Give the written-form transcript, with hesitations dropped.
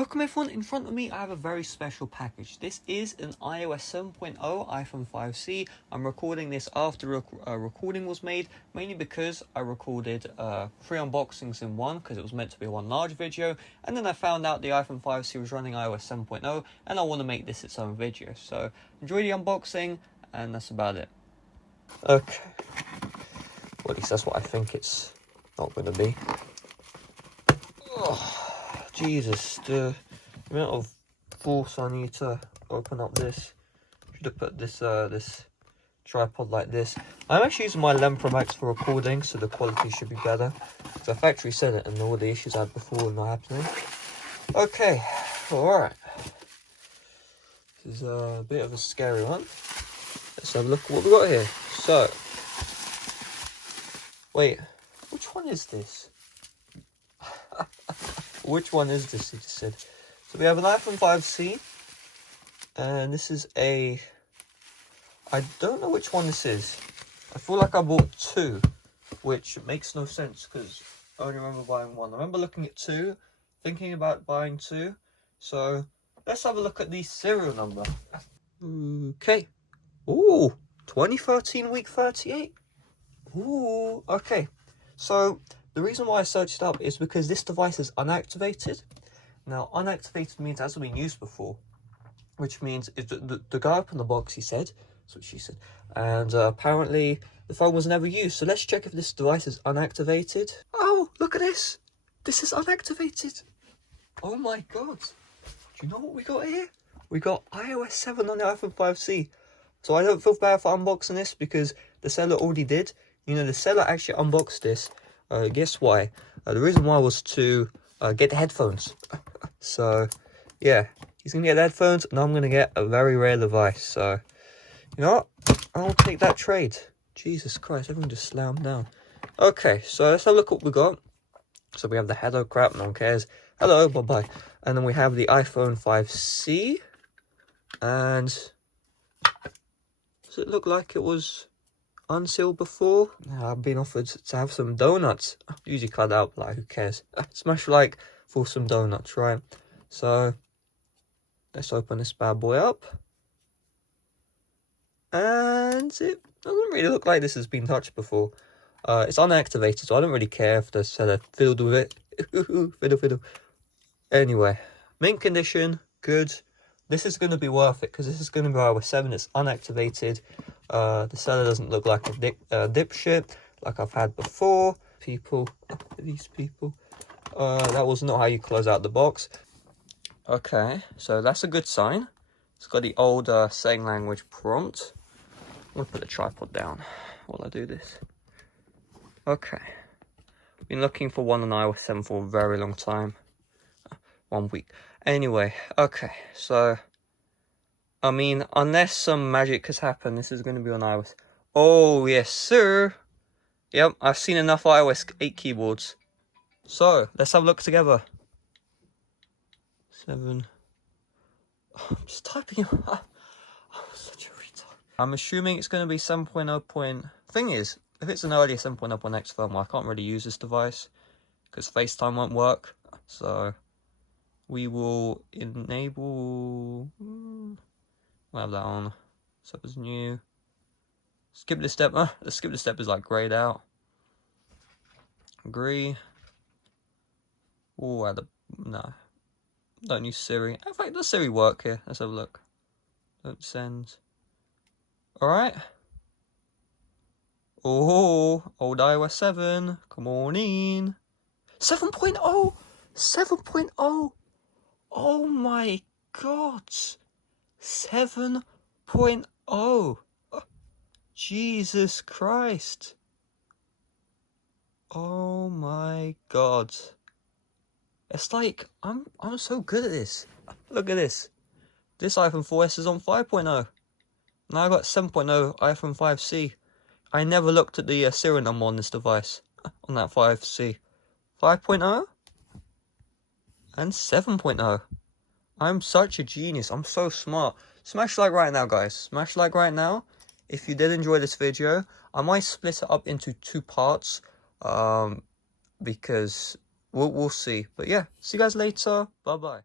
Welcome everyone, in front of me I have a very special package. This is an iOS 7.0 iPhone 5C. I'm recording this after a recording was made, mainly because I recorded 3 unboxings in one, because it was meant to be one large video, and then I found out the iPhone 5C was running iOS 7.0, and I want to make this its own video. So enjoy the unboxing, and that's about it. Okay, well, at least that's what I think it's not going to be. Oh. Jesus, the amount of force I need to open up this. Should have put this this tripod like this. I'm actually using my Lens Pro Max for recording, so the quality should be better. Because I factory said it, and all the issues I had before are not happening. Okay, alright. This is a bit of a scary one. Let's have a look at what we got here. So, wait, which one is this? Which one is this, he just said. So we have an iPhone 5C, and this is a, I don't know which one this is. I feel like I bought 2, which makes no sense, because I only remember buying 1. I remember looking at 2, thinking about buying 2, so let's have a look at the serial number. Okay, ooh, 2013 week 38, ooh, okay, so the reason why I searched it up is because this device is unactivated. Now, unactivated means it hasn't been used before, which means the guy opened the box, he said, that's what she said, and apparently the phone was never used. So let's check if this device is unactivated. Oh, look at this. This is unactivated. Oh my God. Do you know what we got here? We got iOS 7 on the iPhone 5C. So I don't feel bad for unboxing this because the seller already did. You know, the seller actually unboxed this. Guess why? The reason why was to get the headphones. So, yeah, he's going to get the headphones, and I'm going to get a very rare device. So, you know what? I'll take that trade. Jesus Christ, everyone just slammed down. Okay, so let's have a look at what we got. So we have the hello crap, no one cares. Hello, bye-bye. And then we have the iPhone 5C. And does it look like it was unsealed before? I've been offered to have some donuts. Usually cut out, like, who cares? Smash like for some donuts, right? So let's open this bad boy up, and it doesn't really look like this has been touched before. It's unactivated, so I don't really care if the seller fiddled with it. Fiddle. Anyway, mint condition, good. This is going to be worth it because this is going to be iOS 7. It's unactivated. The seller doesn't look like a dipshit like I've had before. These people. That was not how you close out the box. Okay, so that's a good sign. It's got the old saying language prompt. I'm going to put the tripod down while I do this. Okay. Been looking for one on iOS 7 for a very long time. 1 week. Anyway, okay, so I mean, unless some magic has happened, this is going to be on iOS. Oh, yes, sir. Yep, I've seen enough iOS 8 keyboards. So, let's have a look together. 7. Oh, I'm just typing. I'm such a retard. I'm assuming it's going to be 7.0. Thing is, if it's an earlier 7.0.x firmware, I can't really use this device because FaceTime won't work. So, we will enable. We'll have that on. So it's new. Skip this step. The skip this step is like grayed out. Agree. Oh, no. Don't use Siri. In fact, does Siri work here? Let's have a look. Don't send. Alright. Oh, old iOS 7. Come on in. 7.0. 7.0. Oh my God. 7.0. Jesus Christ. Oh my God. It's like I'm so good at this. Look at this. This iPhone 4S is on 5.0. Now I got 7.0 iPhone 5C. I never looked at the serial number on this device. On that 5C. 5.0 and 7.0. I'm such a genius. I'm so smart. Smash like right now, guys. Smash like right now. If you did enjoy this video, I might split it up into 2 parts. Because we'll see. But yeah, see you guys later. Bye-bye.